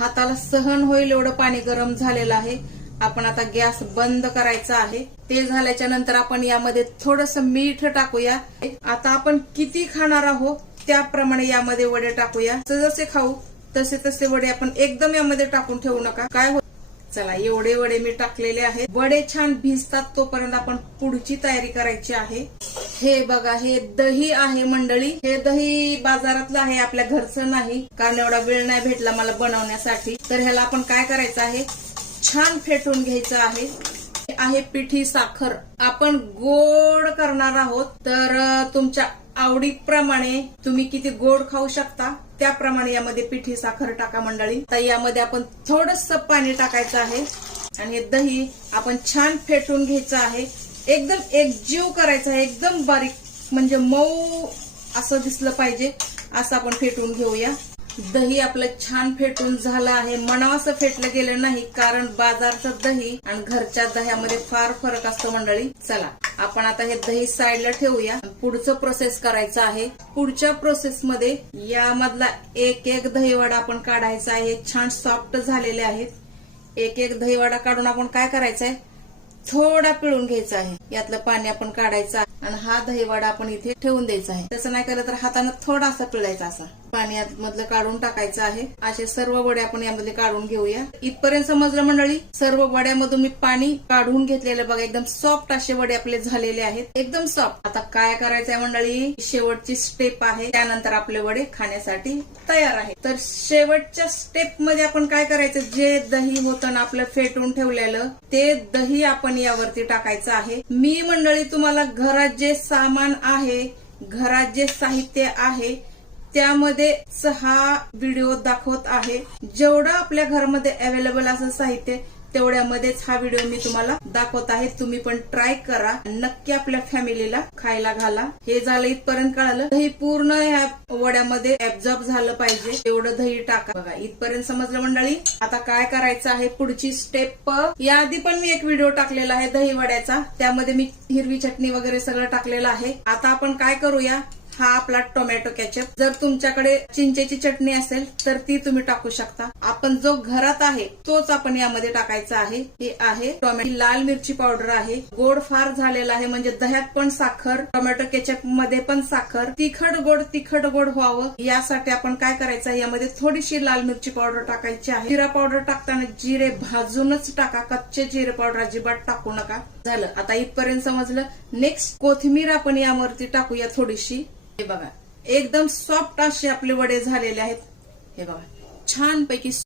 हाताला सहन होईल एवढं पाणी गरम झालेलं आहे. आपण आता गॅस बंद करायचा आहे. ते झाल्याच्या नंतर आपण यामध्ये थोडंसं मीठ टाकूया. आता आपण किती खाणार आहोत त्याप्रमाणे यामध्ये वडे टाकूया. जसे खाऊ तसे तसे वडे आपण एकदम यामध्ये टाकून ठेवू नका. काय होत, चला एवढे वडे मी टाकलेले आहेत. वडे छान भिजतात तोपर्यंत आपण पुढची तयारी करायची आहे. हे बघा, हे दही आहे मंडळी. हे दही बाजारातलं आहे, आपल्या घरचं नाही, कारण एवढा वेळ नाही भेटला मला बनवण्यासाठी. तर ह्याला आपण काय करायचं आहे, छान फेटून घ्यायचं आहे. आहे पिठी साखर. आपण गोड करणार आहोत, तर तुमच्या आवडीप्रमाणे तुम्ही किती गोड खाऊ शकता त्याप्रमाणे यामध्ये पिठी साखर टाका मंडळी. तर यामध्ये आपण थोडंसं पाणी टाकायचं आहे आणि हे दही आपण छान फेटून घ्यायचं आहे. एकदम एकजीव करायचं आहे, एकदम बारीक, म्हणजे मऊ असं दिसलं पाहिजे असं आपण फेटून घेऊया. दही आपलं छान फेटून झालं आहे. मनाव असं फेटलं गेलं नाही, कारण बाजारचं दही आणि घरच्या दह्यामध्ये फार फरक असतो मंडळी. चला आपण आता हे दही साईडला ठेवूया. पुढचं प्रोसेस करायचं आहे. पुढच्या प्रोसेसमध्ये यामधला एक एक दहीवडा आपण काढायचा आहे. छान सॉफ्ट झालेले आहेत. एक एक दहीवडा काढून आपण काय करायचं आहे, थोडा पिळून घ्यायचा आहे. यातलं पाणी आपण काढायचं आहे आणि हा दहीवडा आपण इथे ठेवून द्यायचा आहे. तसं नाही केलं तर हाताने थोडासा पिळायचा, असा पाणी यामधलं काढून टाकायचं आहे. असे सर्व वडे आपण यामध्ये काढून घेऊया. इथपर्यंत समजलं मंडळी. सर्व वड्यामधून मी पाणी काढून घेतलेलं बघा. एकदम सॉफ्ट असे वडे आपले झालेले आहेत, एकदम सॉफ्ट. आता काय करायचंय मंडळी, शेवटची स्टेप आहे. त्यानंतर आपले वडे खाण्यासाठी तयार आहे. तर शेवटच्या स्टेप मध्ये आपण काय करायचं, जे दही होतं ना आपलं फेटून ठेवलेलं, ते दही आपण यावरती टाकायचं आहे. मी मंडळी तुम्हाला घरात जे सामान आहे, घरात जे साहित्य आहे त्यामध्ये हा व्हिडिओ दाखवत आहे. जेवढं आपल्या घरामध्ये अवेलेबल असं साहित्य तेवढ्यामध्येच हा व्हिडिओ मी तुम्हाला दाखवत आहे. तुम्ही पण ट्राय करा, नक्की आपल्या फॅमिलीला खायला घाला. हे झालं, इथपर्यंत कळालं. दही पूर्ण ह्या वड्यामध्ये ऍब्झॉर्ब झालं पाहिजे एवढं दही टाका. बघा इथपर्यंत समजलं मंडळी. आता काय करायचं आहे, पुढची स्टेप. याआधी पण मी एक व्हिडिओ टाकलेला आहे दही वड्याचा, त्यामध्ये मी हिरवी चटणी वगैरे सगळं टाकलेलं आहे. आता आपण काय करूया, हा आपला टोमॅटो केचप. जर तुमच्याकडे चिंचेची चटणी असेल तर ती तुम्ही टाकू शकता. आपण जो घरात आहे तोच आपण यामध्ये टाकायचा आहे. हे आहे टोमॅटो. लाल मिरची पावडर आहे. गोड फार झालेला आहे, म्हणजे दह्यात पण साखर, टोमॅटो केचप मध्ये पण साखर. तिखट गोड व्हावं यासाठी आपण काय करायचं, यामध्ये थोडीशी लाल मिरची पावडर टाकायची आहे. जिरा पावडर टाकताना जिरे भाजूनच टाका, कच्चे जिरे पावडर अजिबात टाकू नका. झालं, आता इथपर्यंत समजलं. नेक्स्ट कोथिंबीर आपण यावरती टाकूया थोडीशी. हे बघा एकदम सॉफ्ट असे आपले वडे झालेले आहेत. हे बघा छान पैकी